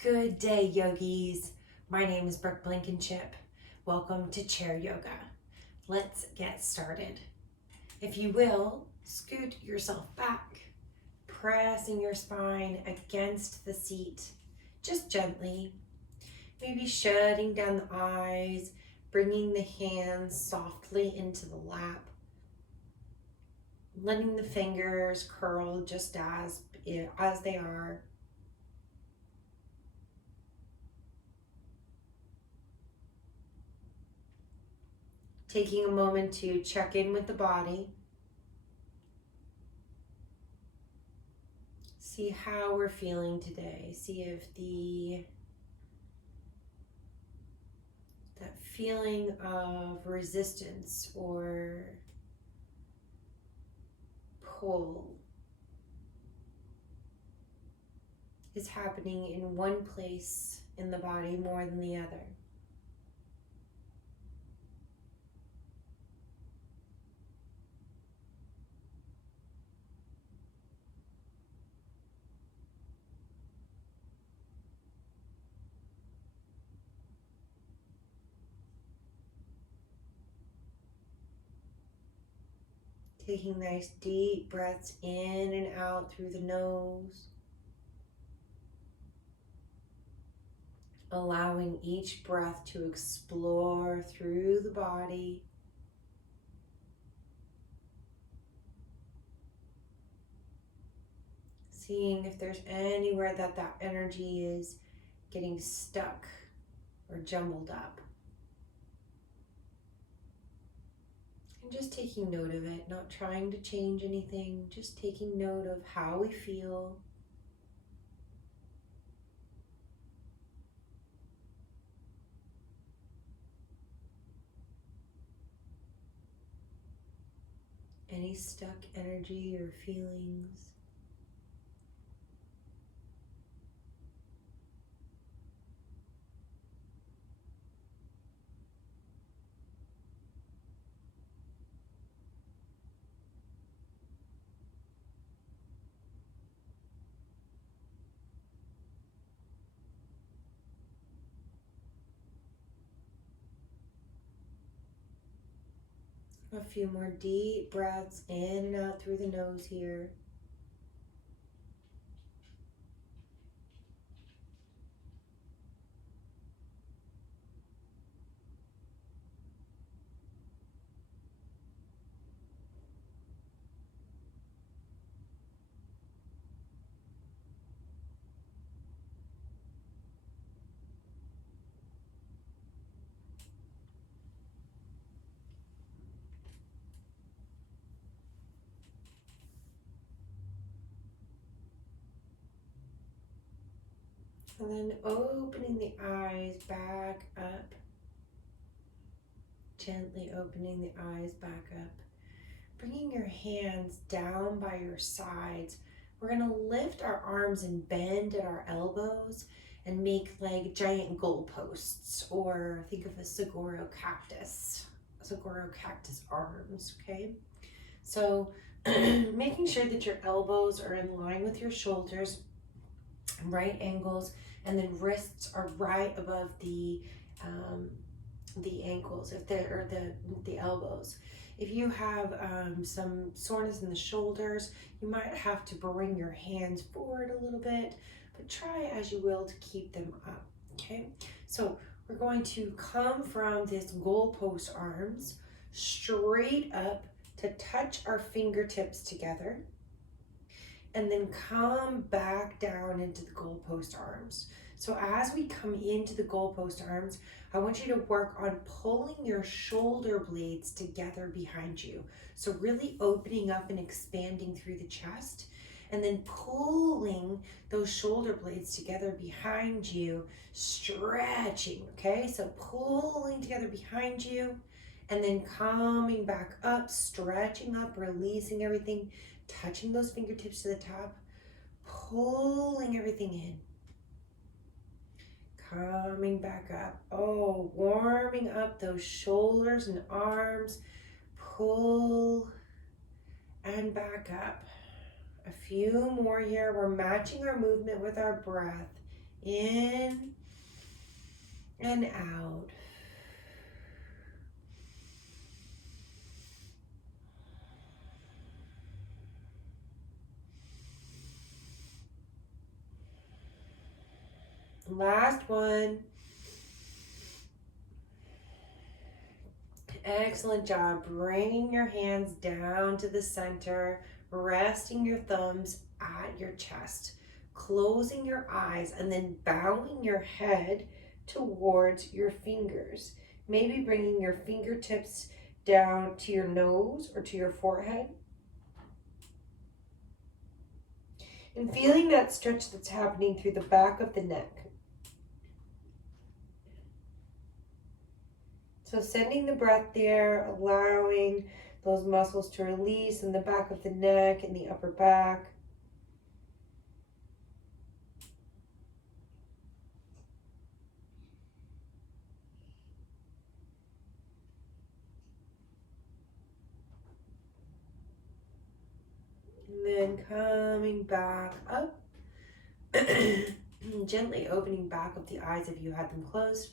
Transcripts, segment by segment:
Good day, yogis. My name is Brooke Blankenship. Welcome to Chair Yoga. Let's get started. If you will, scoot yourself back, pressing your spine against the seat, just gently. Maybe shutting down the eyes, bringing the hands softly into the lap, letting the fingers curl just as they are. Taking a moment to check in with the body. See how we're feeling today. See if that feeling of resistance or pull is happening in one place in the body more than the other. Taking nice deep breaths in and out through the nose. Allowing each breath to explore through the body. Seeing if there's anywhere that energy is getting stuck or jumbled up. And just taking note of it, not trying to change anything, just taking note of how we feel. Any stuck energy or feelings. A few more deep breaths in and out through the nose here. And then opening the eyes back up. Gently opening the eyes back up. Bringing your hands down by your sides. We're going to lift our arms and bend at our elbows and make like giant goalposts, or think of a saguaro cactus arms, okay? So making sure that your elbows are in line with your shoulders, right angles, and then wrists are right above the ankles, if they're the elbows. If you have some soreness in the shoulders, you might have to bring your hands forward a little bit, but try as you will to keep them up, okay? So we're going to come from this goalpost arms straight up to touch our fingertips together, and then come back down into the goalpost arms. So as we come into the goalpost arms, I want you to work on pulling your shoulder blades together behind you. So really opening up and expanding through the chest, and then pulling those shoulder blades together behind you, stretching, okay? So pulling together behind you, and then coming back up, stretching up, releasing everything, touching those fingertips to the top, pulling everything in. Coming back up. Oh, warming up those shoulders and arms. Pull and back up. A few more here. We're matching our movement with our breath. In and out. Last one. Excellent job. Bringing your hands down to the center, resting your thumbs at your chest, closing your eyes, and then bowing your head towards your fingers. Maybe bringing your fingertips down to your nose or to your forehead. And feeling that stretch that's happening through the back of the neck. So sending the breath there, allowing those muscles to release in the back of the neck and the upper back. And then coming back up. Gently opening back up the eyes if you had them closed.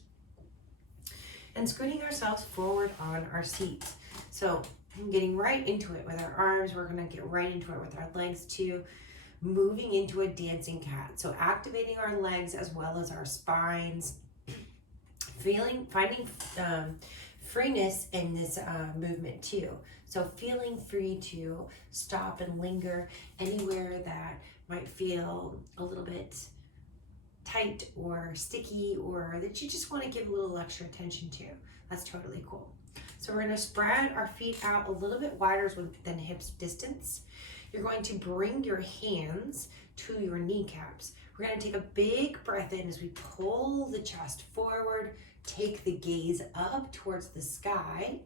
And scooting ourselves forward on our seats. So getting right into it with our arms. We're going to get right into it with our legs too. Moving into a dancing cat. So activating our legs as well as our spines. Finding freeness in this movement too. So feeling free to stop and linger anywhere that might feel a little bit tight or sticky or that you just want to give a little extra attention to. That's totally cool. So we're going to spread our feet out a little bit wider than hips distance. You're going to bring your hands to your kneecaps. We're going to take a big breath in as we pull the chest forward, take the gaze up towards the sky.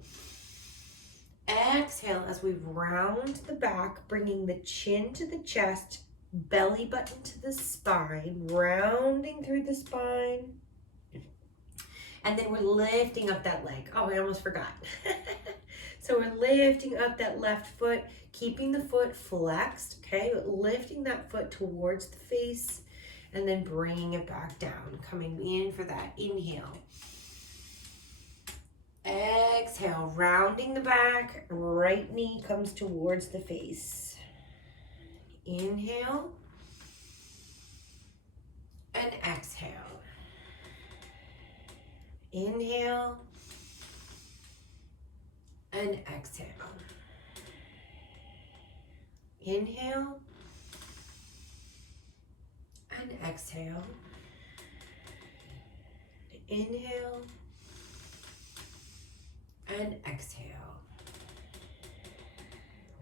Exhale as we round the back, bringing the chin to the chest, belly button to the spine, rounding through the spine. And then we're lifting up that leg. Oh, I almost forgot. So we're lifting up that left foot, keeping the foot flexed, okay? Lifting that foot towards the face and then bringing it back down, coming in for that inhale. Exhale, rounding the back, right knee comes towards the face. Inhale and exhale. Inhale and exhale. Inhale and exhale. Inhale and exhale.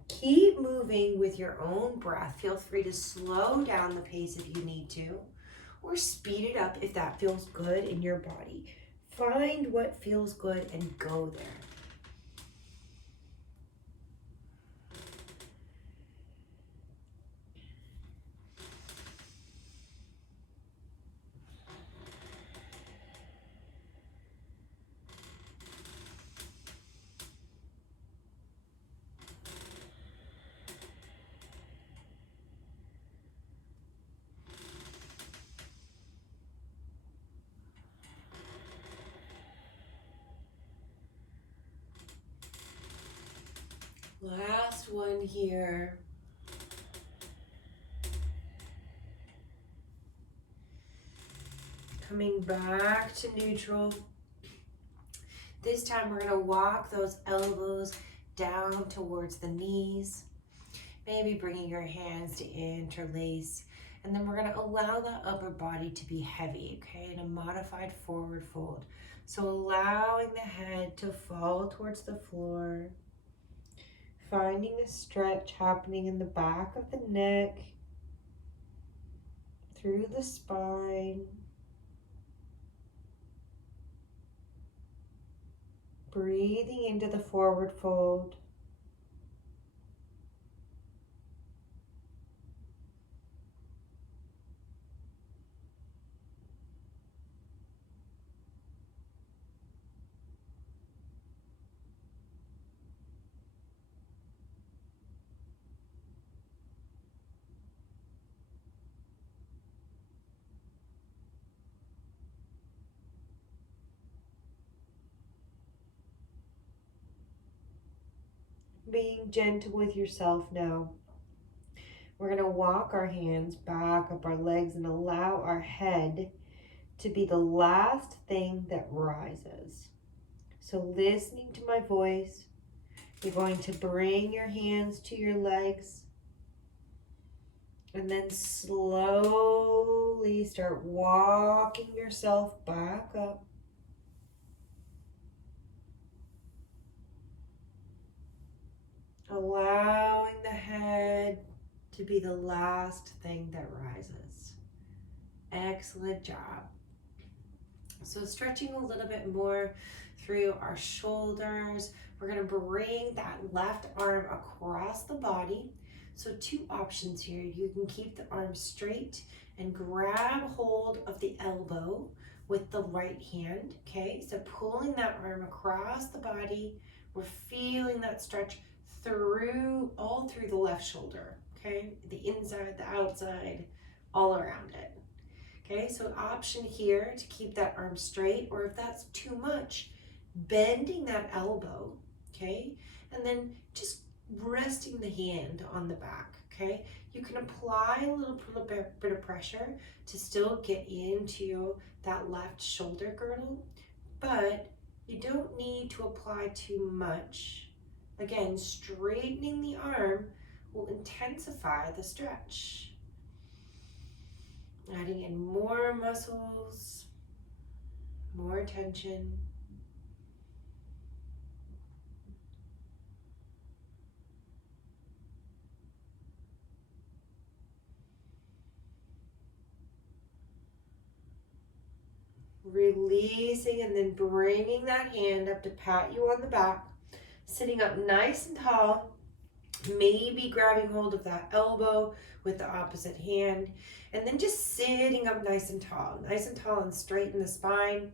Keep moving with your own breath. Feel free to slow down the pace if you need to, or speed it up if that feels good in your body. Find what feels good and go there. Last one here. Coming back to neutral. This time we're going to walk those elbows down towards the knees. Maybe bringing your hands to interlace. And then we're going to allow the upper body to be heavy, okay, in a modified forward fold. So allowing the head to fall towards the floor. Finding the stretch happening in the back of the neck, through the spine. Breathing into the forward fold. Being gentle with yourself now. We're going to walk our hands back up our legs and allow our head to be the last thing that rises. So listening to my voice, you're going to bring your hands to your legs and then slowly start walking yourself back up. Allowing the head to be the last thing that rises. Excellent job. So stretching a little bit more through our shoulders. We're going to bring that left arm across the body. So two options here. You can keep the arm straight and grab hold of the elbow with the right hand. Okay, so pulling that arm across the body. We're feeling that stretch all through the left shoulder. Okay, the inside, the outside, all around it. Okay, so option here to keep that arm straight, or if that's too much, bending that elbow, okay, and then just resting the hand on the back, okay. You can apply a little bit of pressure to still get into that left shoulder girdle, but you don't need to apply too much. Again, straightening the arm will intensify the stretch. Adding in more muscles, more tension. Releasing and then bringing that hand up to pat you on the back. Sitting up nice and tall. Maybe grabbing hold of that elbow with the opposite hand. And then just sitting up nice and tall and straight in the spine.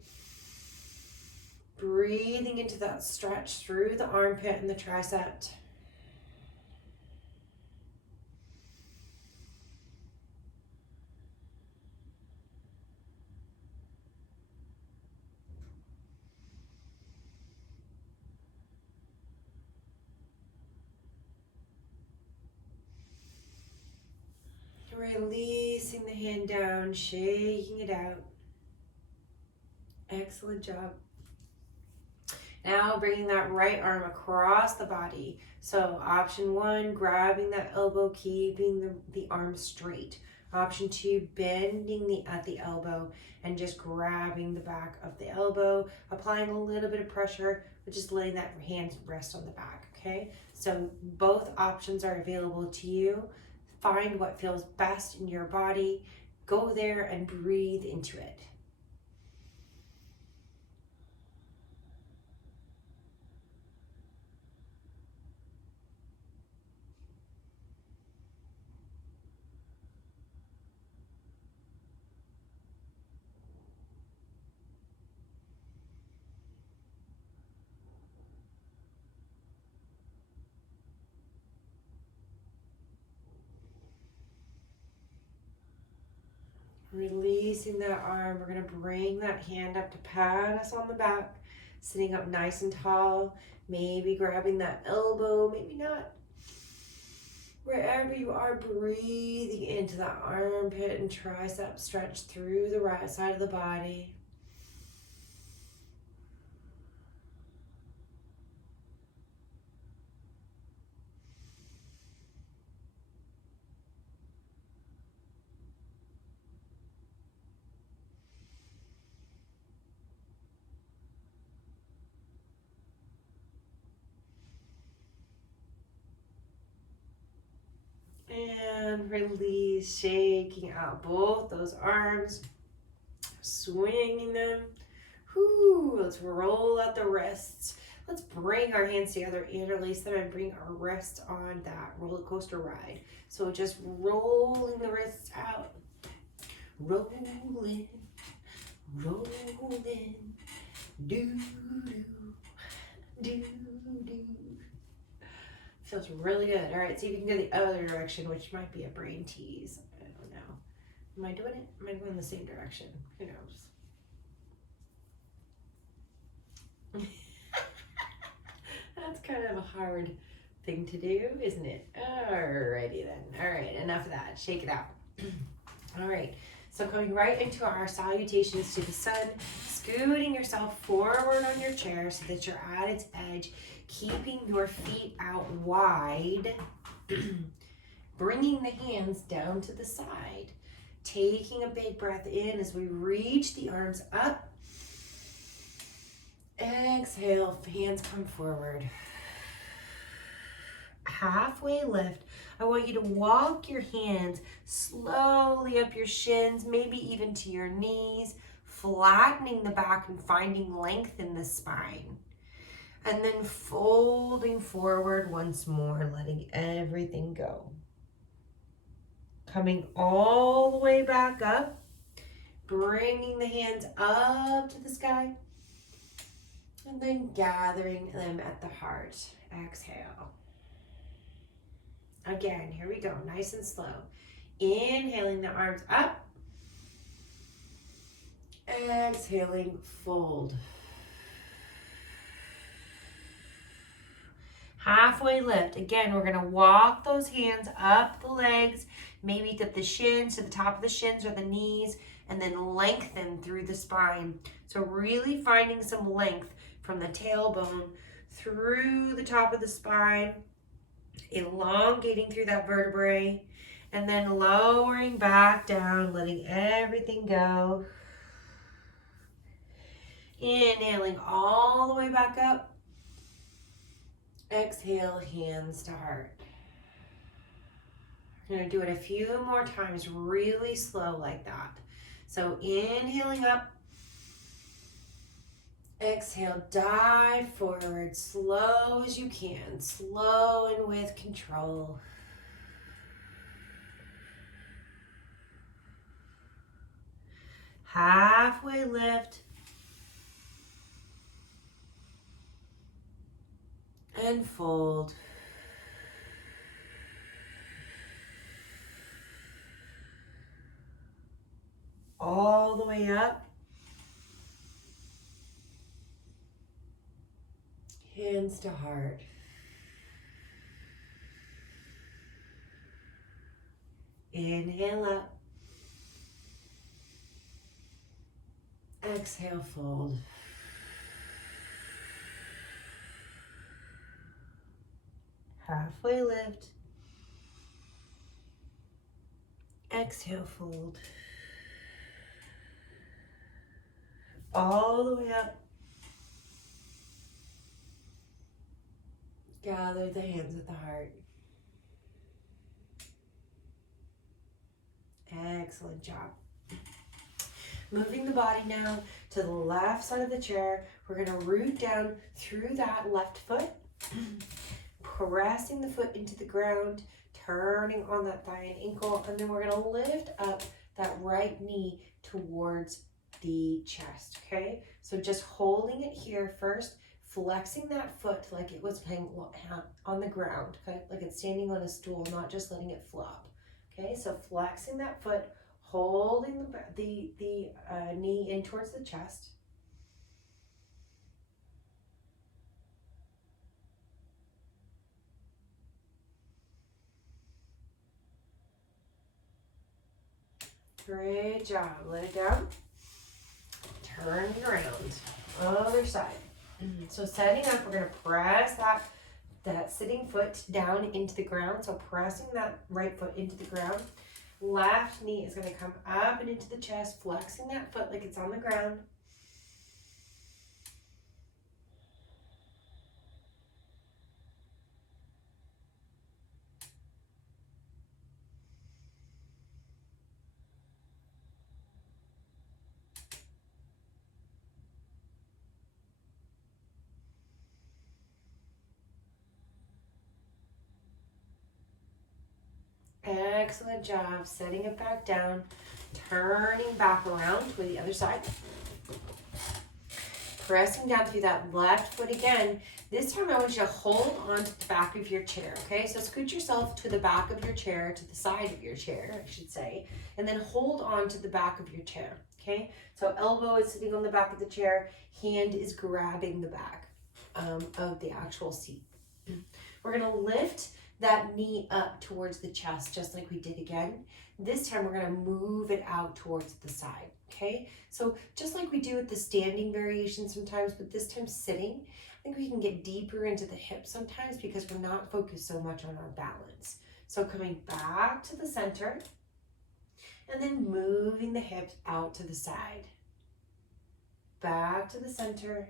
Breathing into that stretch through the armpit and the tricep. Releasing the hand down, shaking it out. Excellent job. Now bringing that right arm across the body. So option one, grabbing that elbow, keeping the arm straight. Option two, bending at the elbow and just grabbing the back of the elbow, applying a little bit of pressure, but just letting that hand rest on the back, okay? So both options are available to you. Find what feels best in your body. Go there and breathe into it. Releasing that arm, we're going to bring that hand up to pat us on the back, sitting up nice and tall, maybe grabbing that elbow, maybe not. Wherever you are, breathing into that armpit and tricep stretch through the right side of the body. And release, shaking out both those arms, swinging them. Whew, let's roll out the wrists. Let's bring our hands together, interlace them, and bring our wrists on that roller coaster ride. So just rolling the wrists out. Rolling, rolling, do, do. Feels really good. All right, see if you can go the other direction, which might be a brain tease. I don't know. Am I doing it? Am I going the same direction? Who knows? That's kind of a hard thing to do, isn't it? Alrighty then. All right, enough of that. Shake it out. All right, so coming right into our salutations to the sun, scooting yourself forward on your chair so that you're at its edge, keeping your feet out wide, bringing the hands down to the side, taking a big breath in as we reach the arms up. Exhale, hands come forward. Halfway lift. I want you to walk your hands slowly up your shins, maybe even to your knees, flattening the back and finding length in the spine. And then folding forward once more, letting everything go. Coming all the way back up, bringing the hands up to the sky, and then gathering them at the heart. Exhale. Again, here we go, nice and slow. Inhaling the arms up. Exhaling, fold. Halfway lift. Again, we're gonna walk those hands up the legs, maybe to the shins, to the top of the shins or the knees, and then lengthen through the spine. So really finding some length from the tailbone through the top of the spine, elongating through that vertebrae, and then lowering back down, letting everything go. Inhaling all the way back up. Exhale, hands to heart. We're going to do it a few more times, really slow like that. So inhaling up. Exhale, dive forward, slow as you can, slow and with control. Halfway lift. And fold. All the way up. Hands to heart. Inhale up. Exhale, fold. Halfway lift. Exhale, fold. All the way up. Gather the hands at the heart. Excellent job. Moving the body now to the left side of the chair. We're going to root down through that left foot, pressing the foot into the ground, turning on that thigh and ankle, and then we're going to lift up that right knee towards the chest, okay? So just holding it here first, flexing that foot like it was hanging on the ground, okay? Like it's standing on a stool, not just letting it flop, okay? So flexing that foot, holding the knee in towards the chest. Great job. Let it down. Turn it around. Other side. So setting up, we're going to press that sitting foot down into the ground. So pressing that right foot into the ground. Left knee is going to come up and into the chest, flexing that foot like it's on the ground. Excellent job. Setting it back down, turning back around to the other side. Pressing down through that left foot again. This time I want you to hold on to the back of your chair, okay? So scoot yourself to the back of your chair, to the side of your chair, I should say, and then hold on to the back of your chair, okay? So elbow is sitting on the back of the chair, hand is grabbing the back of the actual seat. We're gonna lift that knee up towards the chest, just like we did again. This time we're gonna move it out towards the side, okay? So just like we do with the standing variation sometimes, but this time sitting, I think we can get deeper into the hips sometimes because we're not focused so much on our balance. So coming back to the center and then moving the hips out to the side. Back to the center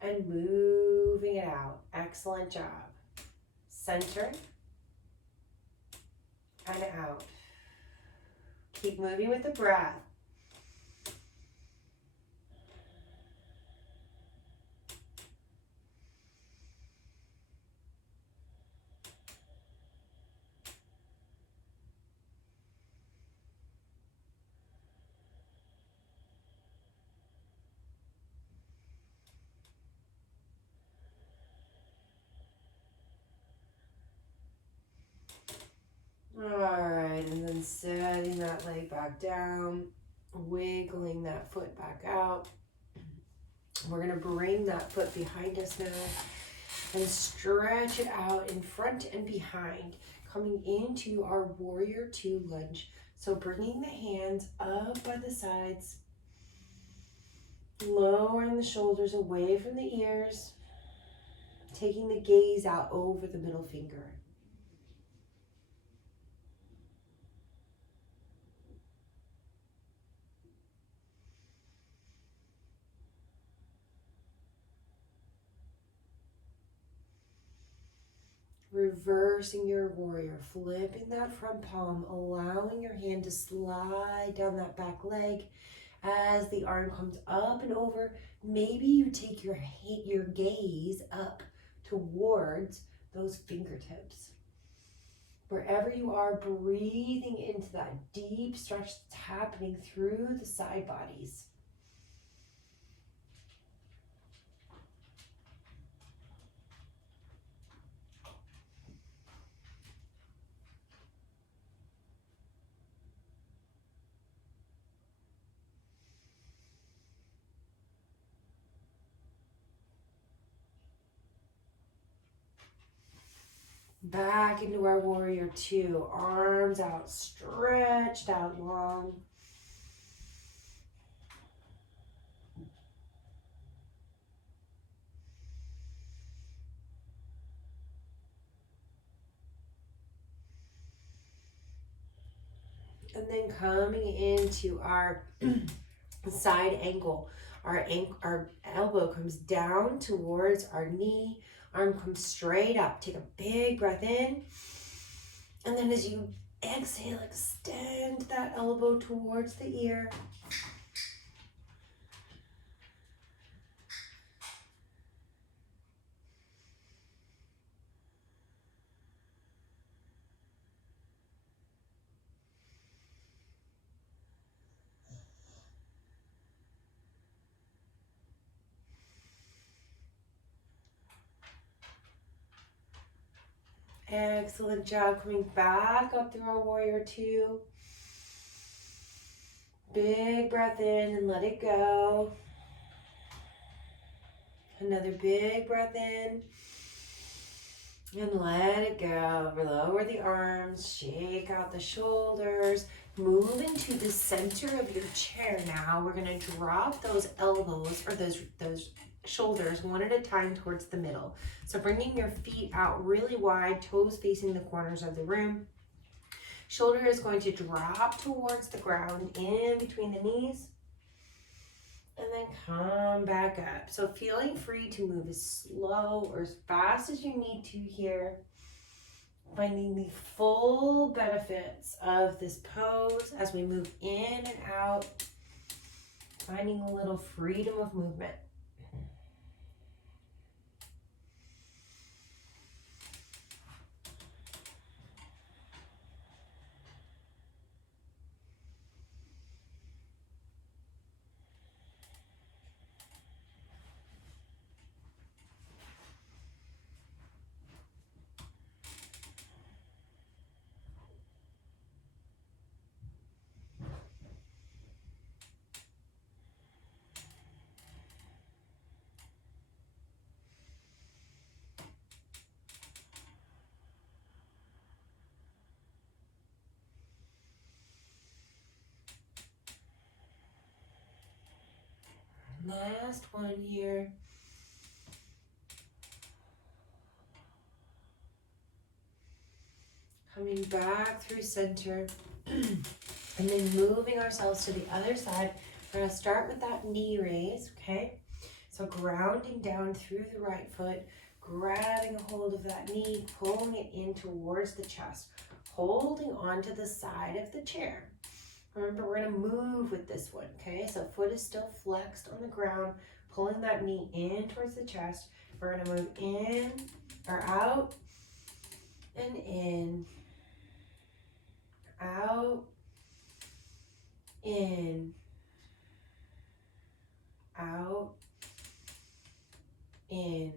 and moving it out. Excellent job. Center and out. Keep moving with the breath. All right, and then setting that leg back down, wiggling that foot back out. We're gonna bring that foot behind us now and stretch it out in front and behind, coming into our warrior two lunge. So bringing the hands up by the sides, lowering the shoulders away from the ears, taking the gaze out over the middle finger. Reversing your warrior, flipping that front palm, allowing your hand to slide down that back leg as the arm comes up and over. Maybe you take your gaze up towards those fingertips. Wherever you are, breathing into that deep stretch that's happening through the side bodies. Back into our warrior two, arms out, stretched out long. And then coming into our side angle. Our elbow comes down towards our knee. Arm comes straight up. Take a big breath in. And then as you exhale, extend that elbow towards the ear. Excellent job. Coming back up through our warrior two. Big breath in and let it go. Another big breath in and let it go. Lower the arms, shake out the shoulders. Move into the center of your chair now. We're going to drop those elbows or those shoulders one at a time towards the middle. So bringing your feet out really wide, toes facing the corners of the room. Shoulder is going to drop towards the ground in between the knees. And then come back up. So feeling free to move as slow or as fast as you need to here. Finding the full benefits of this pose as we move in and out. Finding a little freedom of movement. Last one here. Coming back through center. And then moving ourselves to the other side. We're going to start with that knee raise, okay? So grounding down through the right foot, grabbing a hold of that knee, pulling it in towards the chest, holding onto the side of the chair. Remember, we're going to move with this one, okay? So foot is still flexed on the ground, pulling that knee in towards the chest. We're going to move in or out and in, out, in, out, in.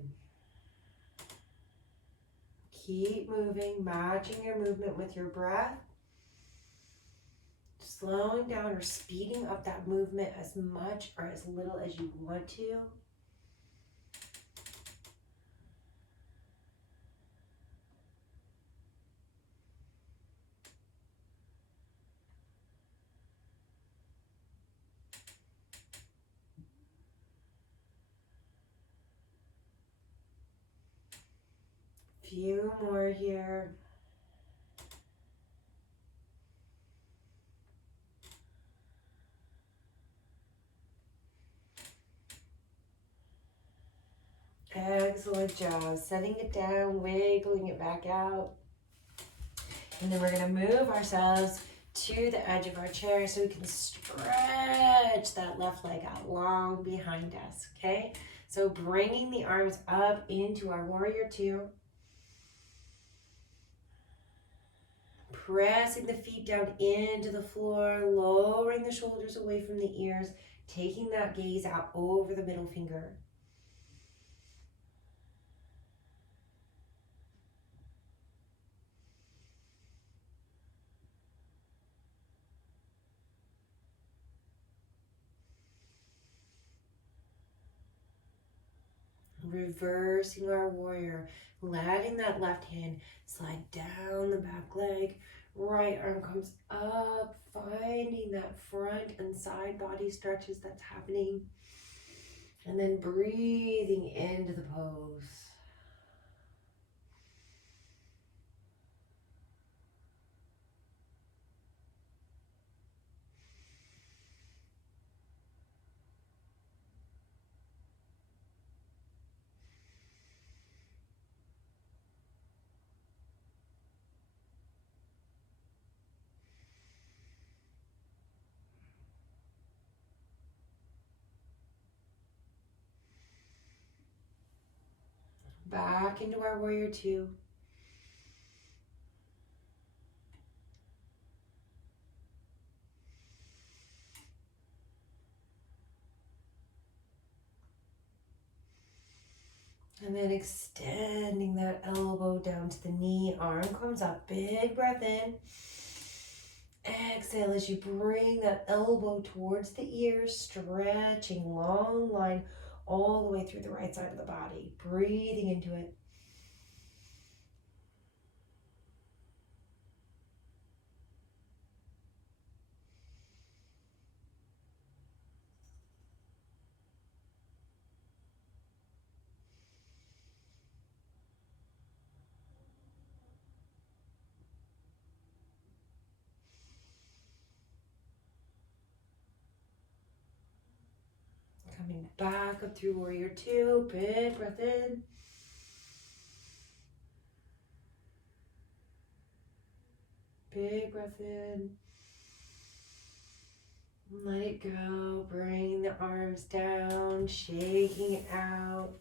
Keep moving, matching your movement with your breath. Slowing down or speeding up that movement as much or as little as you want to. Few more here. Excellent job. Setting it down, wiggling it back out. And then we're going to move ourselves to the edge of our chair so we can stretch that left leg out long behind us, okay? So bringing the arms up into our warrior two. Pressing the feet down into the floor, lowering the shoulders away from the ears, taking that gaze out over the middle finger. Reversing our warrior, letting that left hand slide down the back leg. Right arm comes up, finding that front and side body stretches that's happening. And then breathing into the pose. Back into our warrior two. And then extending that elbow down to the knee, arm comes up, big breath in. Exhale as you bring that elbow towards the ears, stretching long line all the way through the right side of the body. Breathing into it. Coming back up through warrior two, big breath in. Big breath in. Let it go. Bring the arms down, shaking it out.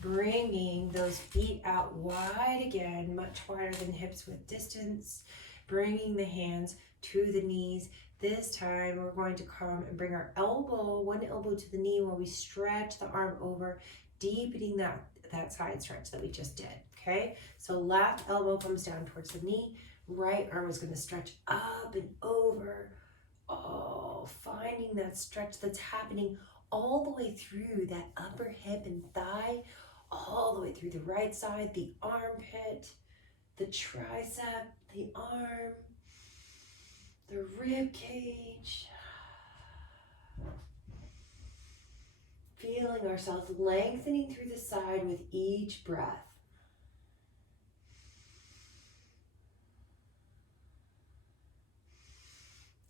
Bringing those feet out wide again, much wider than hips width distance. Bringing the hands to the knees. This time we're going to come and bring our elbow, one elbow to the knee while we stretch the arm over, deepening that side stretch that we just did, okay? So left elbow comes down towards the knee, right arm is going to stretch up and over. Oh, finding that stretch that's happening all the way through that upper hip and thigh, all the way through the right side, the armpit, the tricep, the arm, the rib cage. Feeling ourselves lengthening through the side with each breath.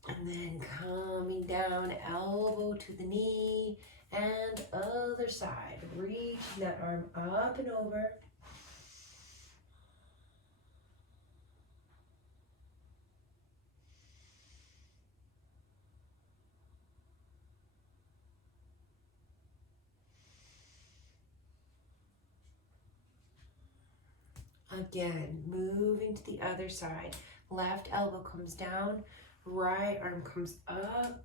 And then coming down, elbow to the knee, and other side. Reaching that arm up and over. Again, moving to the other side. Left elbow comes down, right arm comes up.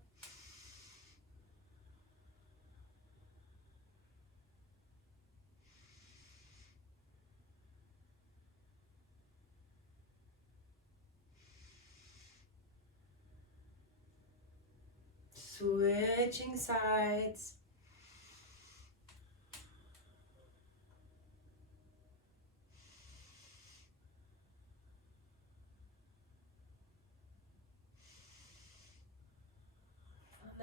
Switching sides.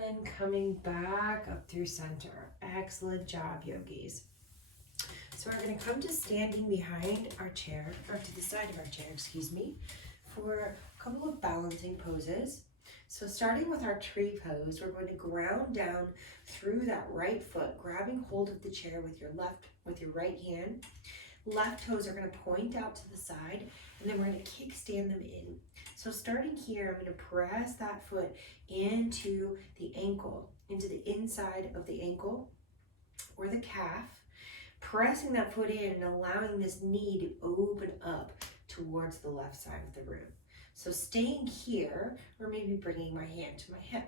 And then coming back up through center. Excellent job, yogis. So we're going to come to standing behind our chair, or to the side of our chair, excuse me, for a couple of balancing poses. So starting with our tree pose, we're going to ground down through that right foot, grabbing hold of the chair with your right hand. Left toes are going to point out to the side, and then we're going to kickstand them in. So starting here, I'm going to press that foot into the ankle, into the inside of the ankle or the calf, pressing that foot in and allowing this knee to open up towards the left side of the room. So staying here, or maybe bringing my hand to my hip.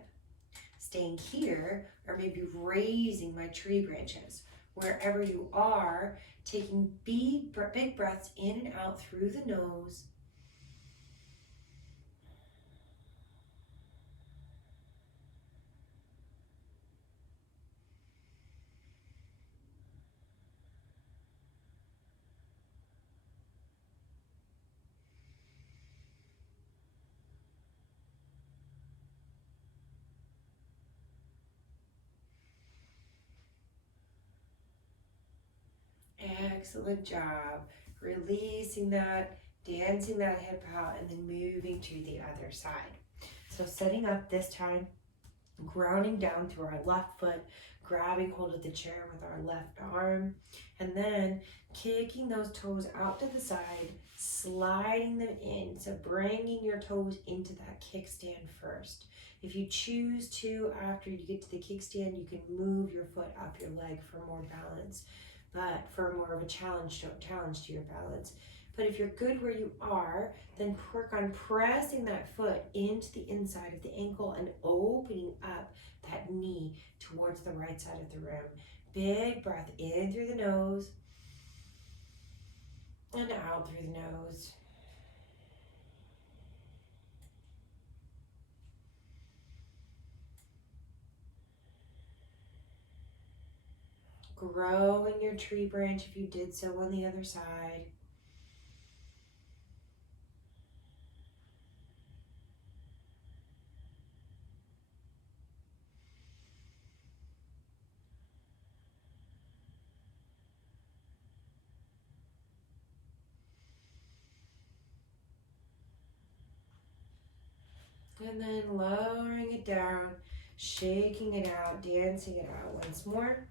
Staying here, or maybe raising my tree branches. Wherever you are, taking big breaths in and out through the nose. Excellent job. Releasing that, dancing that hip out, and then moving to the other side. So setting up this time, grounding down through our left foot, grabbing hold of the chair with our left arm, and then kicking those toes out to the side, sliding them in. So bringing your toes into that kickstand first. If you choose to, after you get to the kickstand, you can move your foot up your leg for more balance, but for more of a challenge to your balance. But if you're good where you are, then work on pressing that foot into the inside of the ankle and opening up that knee towards the right side of the room. Big breath in through the nose and out through the nose. Growing your tree branch if you did so on the other side. And then lowering it down, shaking it out, dancing it out once more.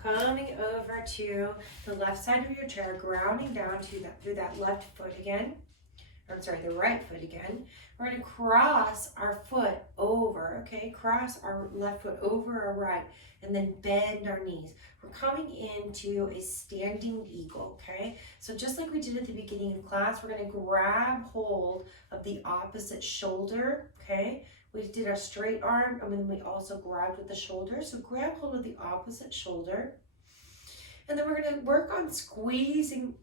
Coming over to the left side of your chair, grounding down to that through that left foot again. The right foot again. We're going to cross our foot over, okay? Cross our left foot over our right, and then bend our knees. We're coming into a standing eagle, okay? So just like we did at the beginning of class, we're going to grab hold of the opposite shoulder, okay? We did our straight arm, and then we also grabbed with the shoulder. So grab hold of the opposite shoulder. And then we're going to work on squeezing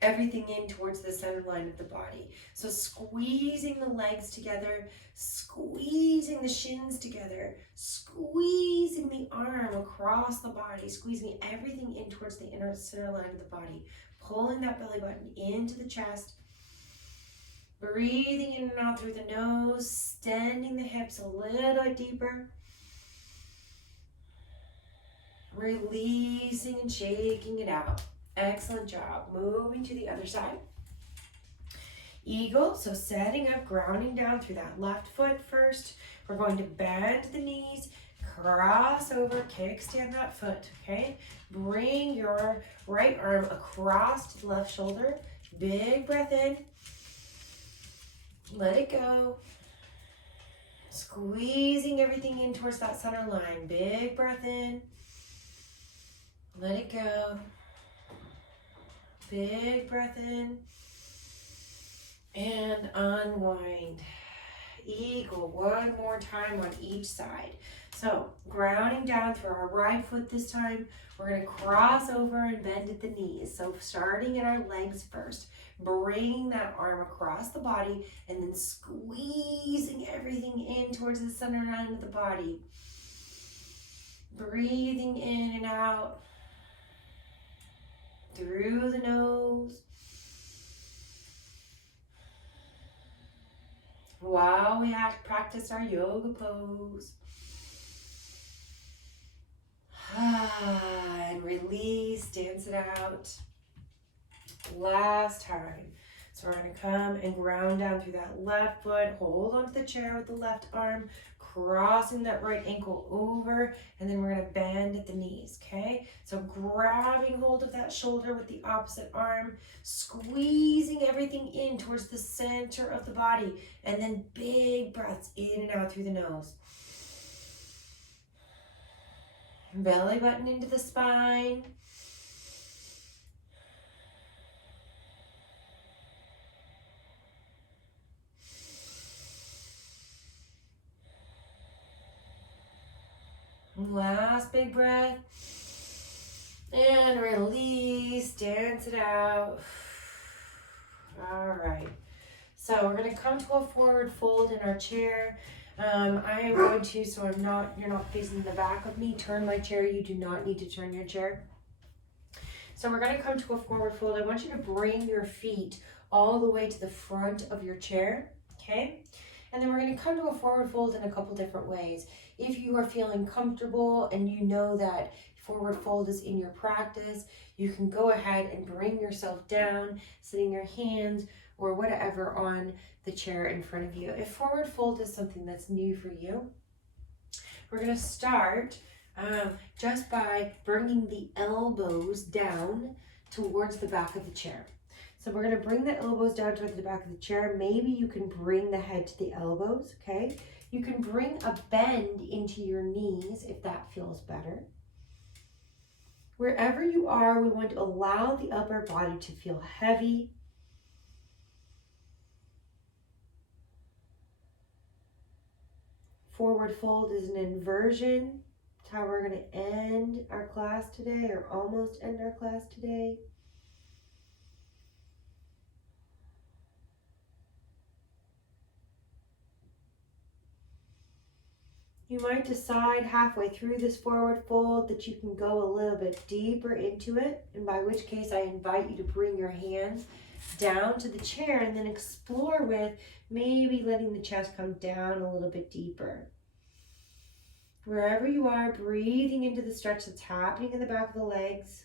everything in towards the center line of the body. So squeezing the legs together, squeezing the shins together, squeezing the arm across the body, squeezing everything in towards the inner center line of the body, pulling that belly button into the chest, breathing in and out through the nose, extending the hips a little bit deeper. Releasing and shaking it out. Excellent job. Moving to the other side. Eagle, so setting up, grounding down through that left foot first. We're going to bend the knees, cross over, kickstand that foot, okay? Bring your right arm across to the left shoulder. Big breath in. Let it go. Squeezing everything in towards that center line. Big breath in. Let it go. Big breath in. And unwind. Eagle, one more time on each side. So grounding down through our right foot this time. We're going to cross over and bend at the knees. So starting at our legs first. Bringing that arm across the body and then squeezing everything in towards the center line of the body. Breathing in and out through the nose. While we have to practice our yoga pose. And release, dance it out. Last time. So we're going to come and ground down through that left foot. Hold onto the chair with the left arm. Crossing that right ankle over. And then we're going to bend at the knees, okay? So grabbing hold of that shoulder with the opposite arm. Squeezing everything in towards the center of the body. And then big breaths in and out through the nose. Belly button into the spine. Last big breath. And release, dance it out. All right. So we're going to come to a forward fold in our chair. I am going to, so you're not facing the back of me, turn my chair. You do not need to turn your chair. So we're going to come to a forward fold. I want you to bring your feet all the way to the front of your chair, okay? And then we're going to come to a forward fold in a couple different ways. If you are feeling comfortable and you know that forward fold is in your practice, you can go ahead and bring yourself down, sitting your hands or whatever on the chair in front of you. If forward fold is something that's new for you, we're going to start just by bringing the elbows down towards the back of the chair. So we're going to bring the elbows down towards the back of the chair. Maybe you can bring the head to the elbows, okay? You can bring a bend into your knees if that feels better. Wherever you are, we want to allow the upper body to feel heavy. Forward fold is an inversion. It's how we're going to end our class today, or almost end our class today. You might decide halfway through this forward fold that you can go a little bit deeper into it, and by which case I invite you to bring your hands down to the chair and then explore with maybe letting the chest come down a little bit deeper. Wherever you are, breathing into the stretch that's happening in the back of the legs.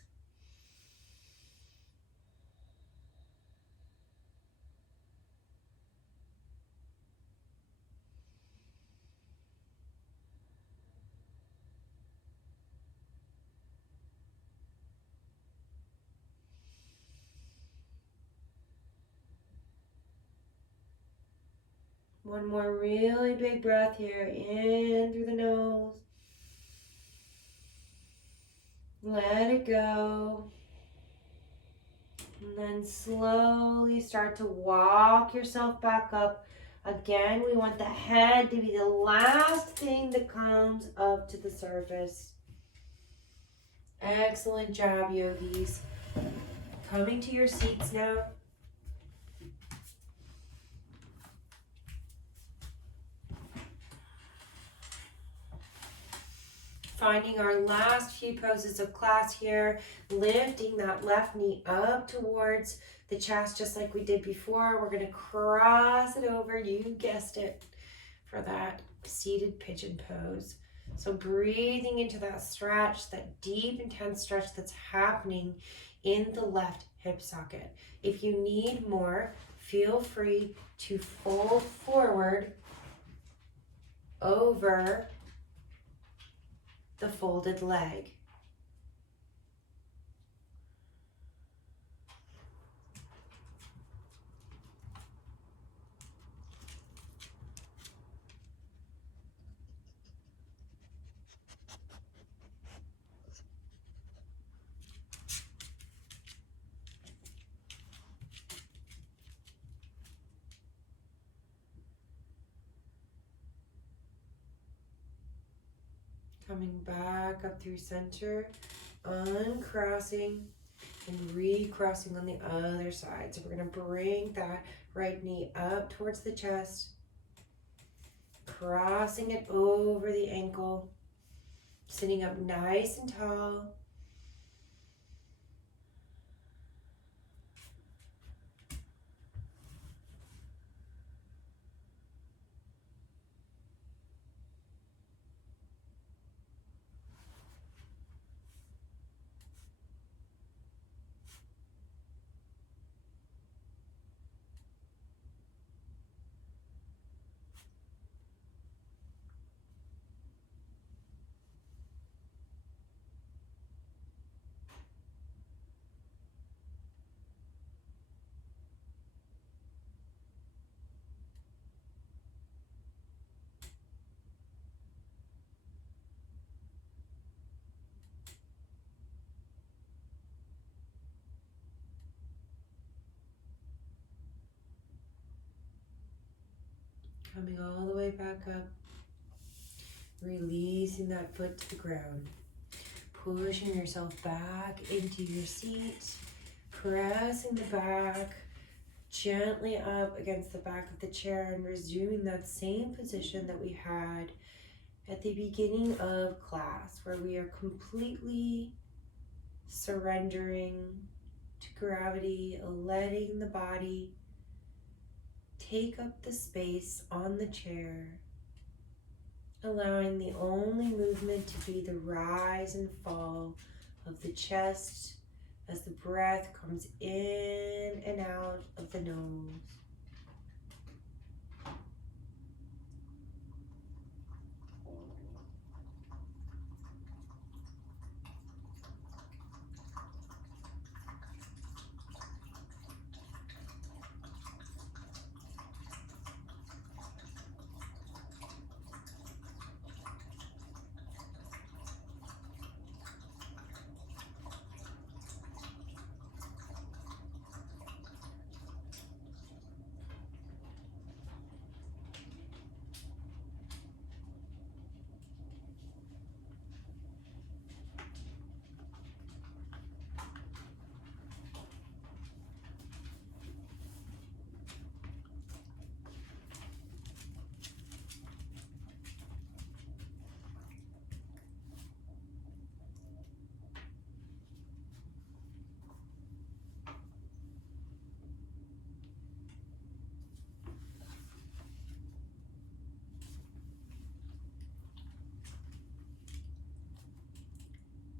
One more really big breath here, in through the nose. Let it go. And then slowly start to walk yourself back up. Again, we want the head to be the last thing that comes up to the surface. Excellent job, yogis. Coming to your seats now. Finding our last few poses of class here, lifting that left knee up towards the chest just like we did before. We're going to cross it over, you guessed it, for that seated pigeon pose. So breathing into that stretch, that deep, intense stretch that's happening in the left hip socket. If you need more, feel free to fold forward over the folded leg. Coming back up through center, uncrossing and recrossing on the other side. So we're going to bring that right knee up towards the chest, crossing it over the ankle, sitting up nice and tall. Coming all the way back up, releasing that foot to the ground, pushing yourself back into your seat, pressing the back gently up against the back of the chair and resuming that same position that we had at the beginning of class, where we are completely surrendering to gravity, letting the body take up the space on the chair, allowing the only movement to be the rise and fall of the chest as the breath comes in and out of the nose.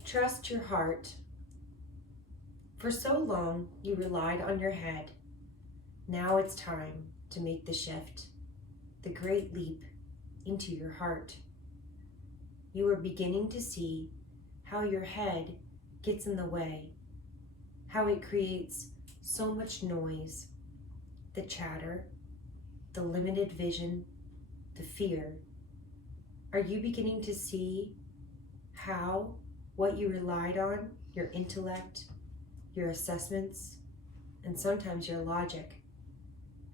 Trust your heart. For so long, you relied on your head. Now it's time to make the shift, the great leap into your heart. You are beginning to see how your head gets in the way, how it creates so much noise, the chatter, the limited vision, the fear. Are you beginning to see how what you relied on, your intellect, your assessments, and sometimes your logic,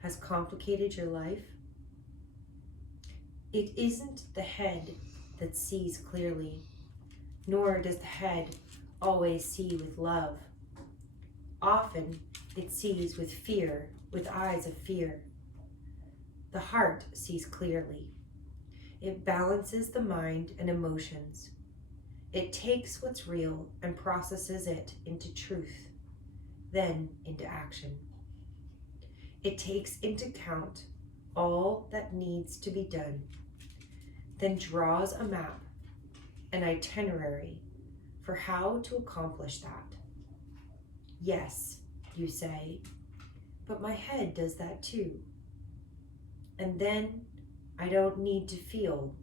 has complicated your life? It isn't the head that sees clearly, nor does the head always see with love. Often it sees with fear, with eyes of fear. The heart sees clearly. It balances the mind and emotions. It takes what's real and processes it into truth, then into action. It takes into account all that needs to be done, then draws a map an itinerary for how to accomplish that. Yes, you say, but my head does that too. And then I don't need to feel.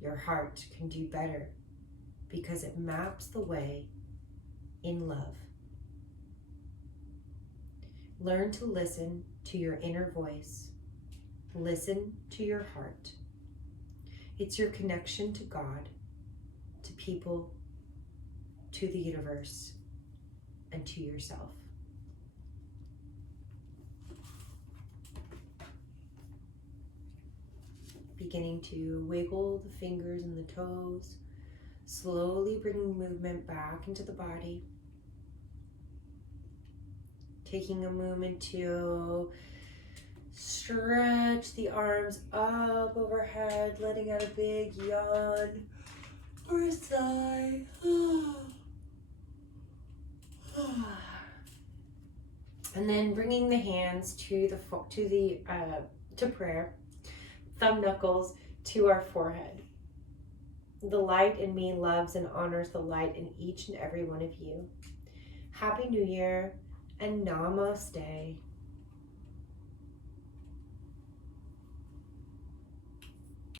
Your heart can do better because it maps the way in love. Learn to listen to your inner voice. Listen to your heart. It's your connection to God, to people, to the universe, and to yourself. Beginning to wiggle the fingers and the toes, slowly bringing movement back into the body. Taking a moment to stretch the arms up overhead, letting out a big yawn or a sigh. And then bringing the hands to prayer, thumb knuckles to our forehead. The light in me loves and honors the light in each and every one of you. Happy New Year and Namaste.